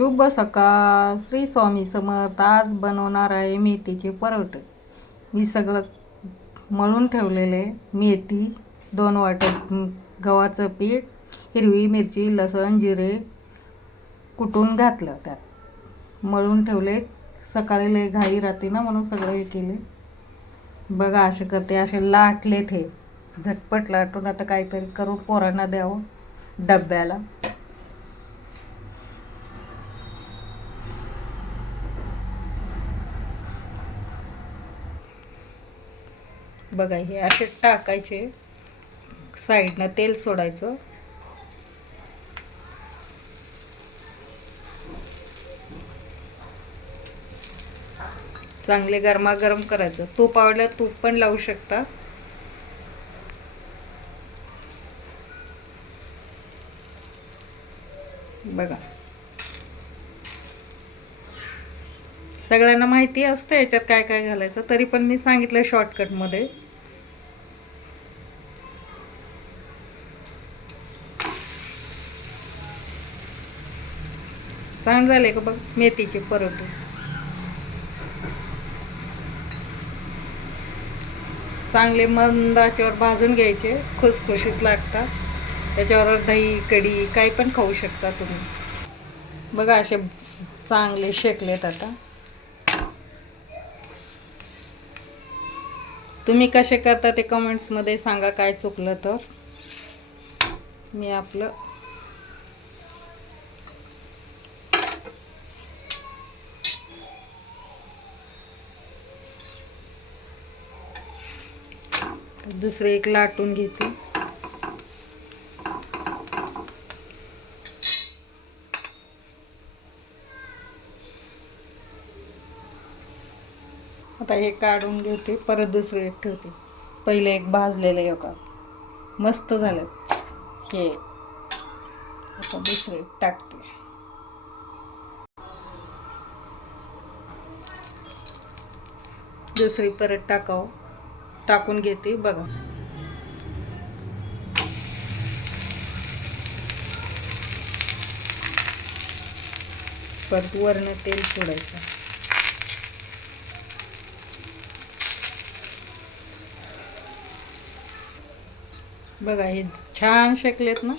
शुभ सकाळ. श्री स्वामी समर्थ आज बनवणार आहे मेथीचे परोठे. मी सगळं मळून ठेवलेले मेथी दोन वाट्या गव्हाचं पीठ हिरवी मिरची लसण जिरे कुटून घातलं त्यात. मळून ठेवले. सकाळी लय घाई राहते ना म्हणून सगळं हे केले. बघा असे करते असे लाटलेत हे. झटपट लाटून आता काहीतरी करून पोरांना द्यावं डब्याला. बघा हे असे टाकायचे. साईडनं तेल सोडायचं. चांगले गरमागरम करायचं. तूप आवडलं तूप पण लावू शकता. बघा. सगळ्यांना माहिती असतं याच्यात काय काय घालायचं. तरी पण मी सांगितलं शॉर्टकटमध्ये चांग झाले का बघ मेथीचे परोठे. चांगले मंदाच्यावर भाजून घ्यायचे खुसखुशीत लागतात. त्याच्यावर दही कढी काही पण खाऊ शकता तुम्ही. बघा असे चांगले शेकलेत आता. तुम्ही कसे करता ते कमेंट्समध्ये सांगा काय चुकलं तर. मी आपलं दुसरे एक लाटून घेते. आता हे काढून घेते परत दुसरे एक ठेवते. पहिले एक भाजलेलं आहे मस्त झालं. हे. आता दुसरे एक टाकते. दुसरी परत टाकावं. टाकून घेते बघा. परत वरनं तेल सोडायचं. बघा हे छान शेकलेत ना.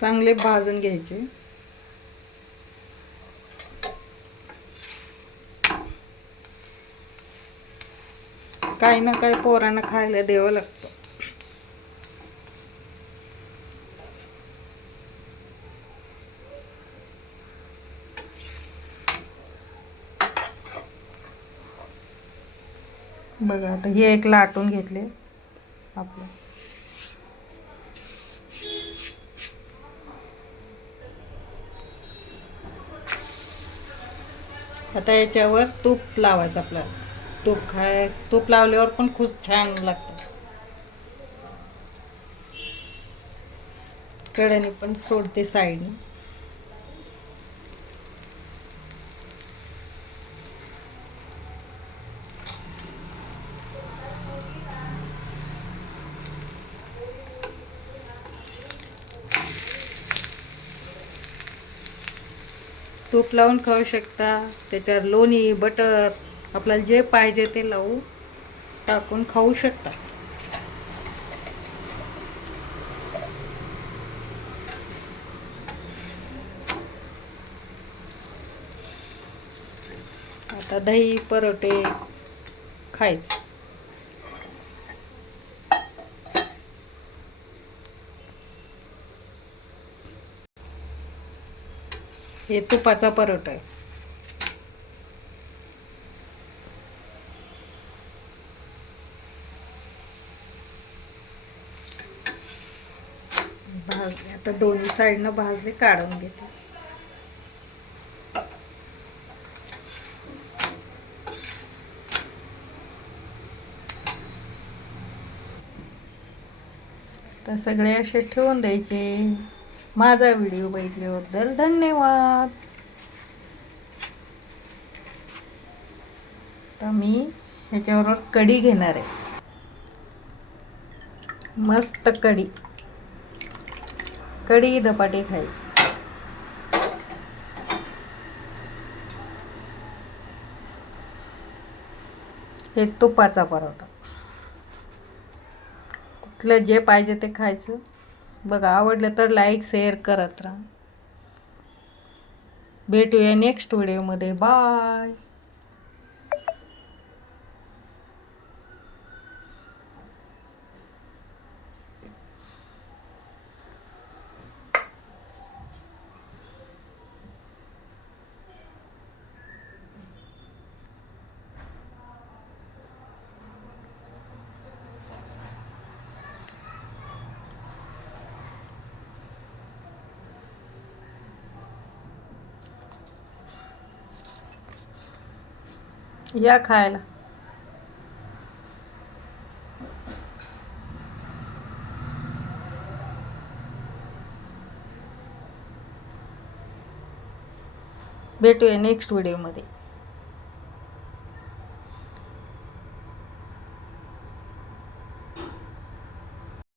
चांगले भाजून घ्यायचे. काही ना काही पोरांना खायला द्यावं लागतं. बघा आता हे एक लाटून घेतले आपलं. आता याच्यावर तूप लावायचं आपल्याला. तूप खाय तूप लावल्यावर पण खूप छान लागतं. कड्याने पण सोडते साईडने. तूप लावून खाऊ शकता. त्याच्यावर लोणी बटर आपल्याला जे पाहिजे ते लावू टाकून खाऊ शकता. आता दही परोठे खायचं. हे तुपाचा परोठा आहे. भाजले. आता दोन्ही साईडनं भाजले काढून घेते. तर सगळे असे ठेवून द्यायचे. माझा व्हिडिओ बघितल्याबद्दल धन्यवाद. तर मी ह्याच्याबरोबर कढी घेणार आहे. मस्त कढी. कढी धपाटे खाई. हे तुपाचा परोठा. कुठलं जे पाहिजे ते खायचं. बघा आवडलं तर लाईक शेअर करत राहा. भेटूया नेक्स्ट व्हिडिओमध्ये बाय या खायला. भेटूया नेक्स्ट व्हिडिओमध्ये